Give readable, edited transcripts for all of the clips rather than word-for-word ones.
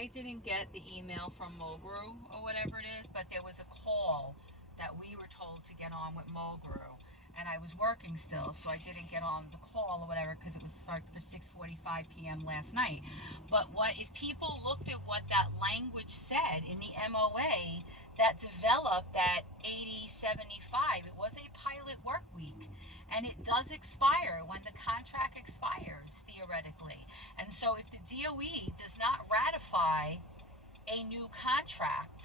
I didn't get the email from Mulgrew or whatever it is, but there was a call that we were told to get on with Mulgrew, and I was working still, so I didn't get on the call or whatever because it was started for 6:45 p.m. last night. But what if people looked at what that language said in the MOA that developed that 8075? It was a pilot work week, and it does expire when the contract expires theoretically. And so if the DOE does not ratify a new contract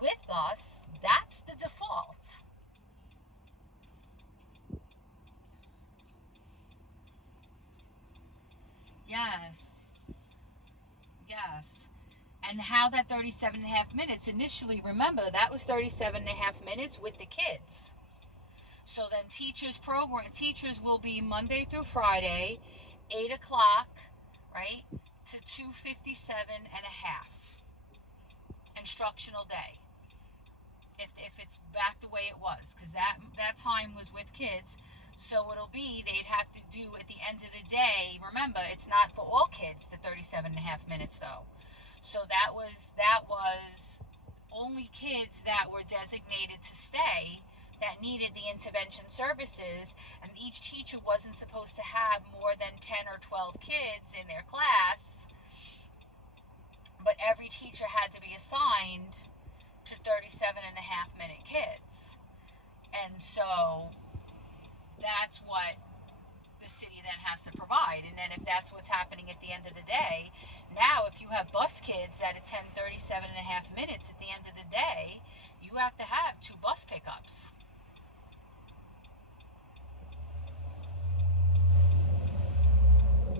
with us, that's the default. Yes. Yes. And how that 37 and a half minutes, initially, remember, that was 37 and a half minutes with the kids. So then teachers will be Monday through Friday, 8 o'clock, right, to 2:57 and a half. Instructional day. If it's back the way it was, because that time was with kids. So it'll be, they'd have to do at the end of the day, remember, it's not for all kids, the 37 and a half minutes though. So that was only kids that were designated to stay that needed the intervention services, and each teacher wasn't supposed to have more than 10 or 12 kids in their class, but every teacher had to be assigned to 37 and a half minute kids. And so that's what the city then has to provide. And then if that's what's happening at the end of the day, now if you have bus kids that attend 37 and a half minutes at the end of the day, you have to have 2 bus pickups.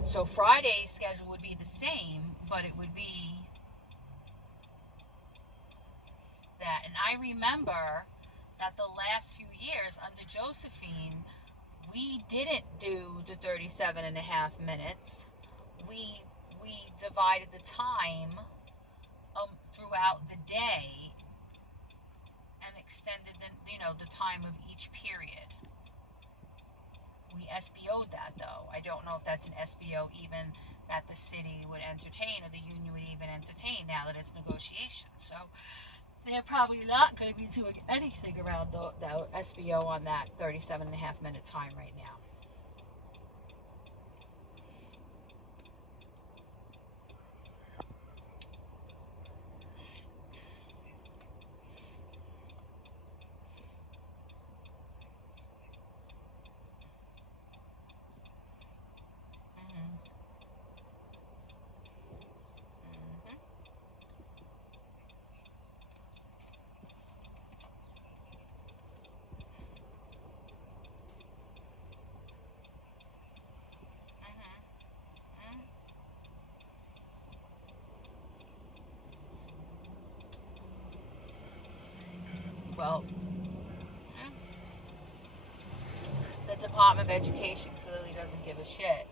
So Friday's schedule would be the same, but it would be that. And I remember that the last few years under Josephine, we didn't do the 37 and a half minutes. We divided the time throughout the day and extended the time of each period. We SBO'd that though. I don't know if that's an SBO even that the city would entertain or the union would even entertain now that it's negotiation. So they're probably not going to be doing anything around the SBO on that 37 and a half minute time right now. Well, the Department of Education clearly doesn't give a shit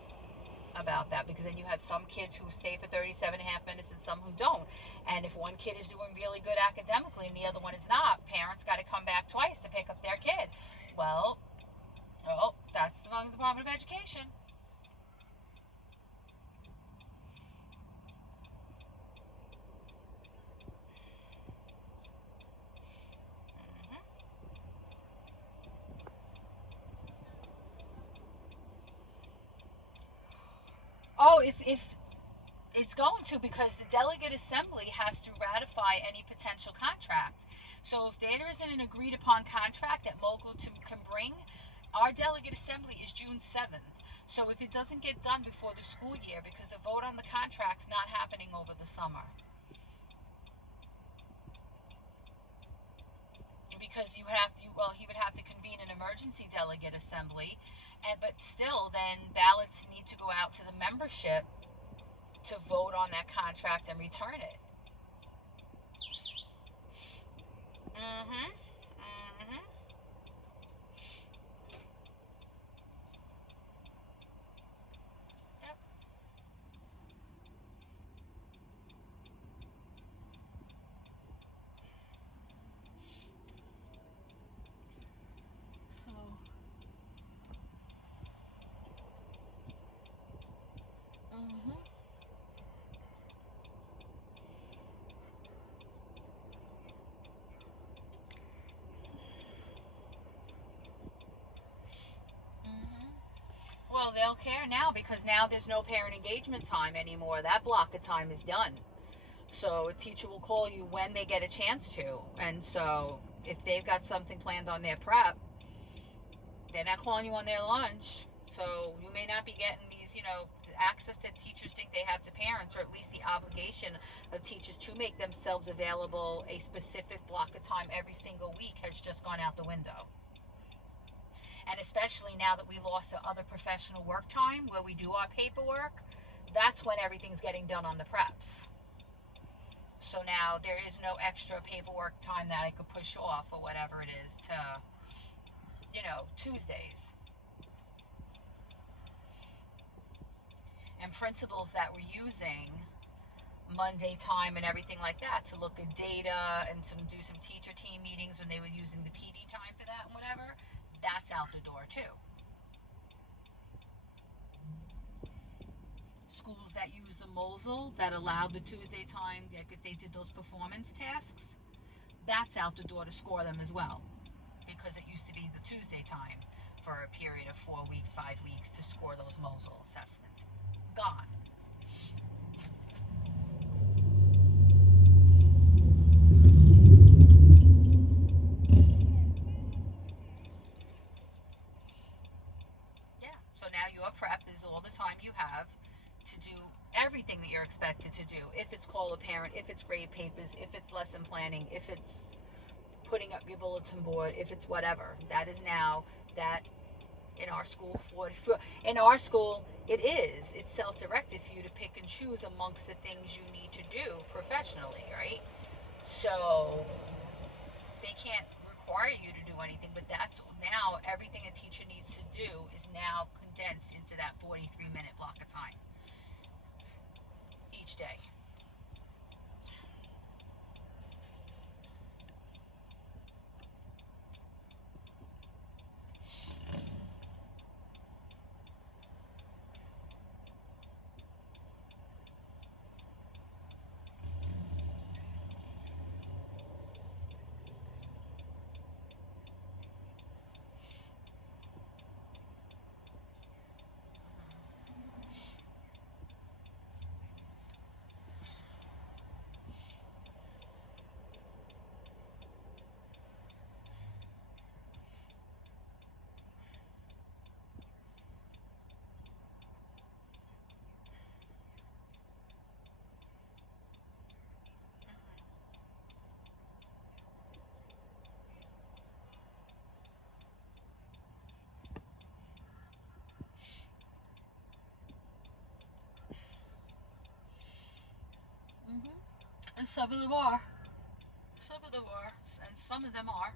about that, because then you have some kids who stay for 37 and a half minutes and some who don't. And if one kid is doing really good academically and the other one is not, parents got to come back twice to pick up their kid. Well, that's the Department of Education. Oh, if it's going to, because the delegate assembly has to ratify any potential contract. So if there isn't an agreed upon contract that Mogul can bring, our delegate assembly is June 7th. So if it doesn't get done before the school year, because the vote on the contract's not happening over the summer, because he would have to convene an emergency delegate assembly, but still then ballots need to go out to the membership to vote on that contract and return it. Mm-hmm. Mm-hmm. Yep. So. Mm-hmm. they'll care now because now there's no parent engagement time anymore. That block of time is done. So a teacher will call you when they get a chance to. And so if they've got something planned on their prep, they're not calling you on their lunch. So you may not be getting these, access that teachers think they have to parents, or at least the obligation of teachers to make themselves available a specific block of time every single week has just gone out the window. And especially now that we lost the other professional work time where we do our paperwork, that's when everything's getting done on the preps. So now there is no extra paperwork time that I could push off or whatever it is to, Tuesdays. And principals that were using Monday time and everything like that to look at data and do some teacher team meetings when they were using the PD time for that and whatever, that's out the door too. Schools that use the Mosel that allowed the Tuesday time, like if they did those performance tasks, that's out the door to score them as well, because it used to be the Tuesday time for a period of 4 weeks, 5 weeks to score those Mosel assessments. Gone. Yeah, so now your prep is all the time you have to do everything that you're expected to do. If it's call a parent, if it's grade papers, if it's lesson planning, if it's putting up your bulletin board, if it's whatever. That is now that in our school it's self-directed for you to pick and choose amongst the things you need to do professionally, right? So they can't require you to do anything, but that's now everything a teacher needs to do is now condensed into that 43-minute block of time each day. And some of them are. And some of them are.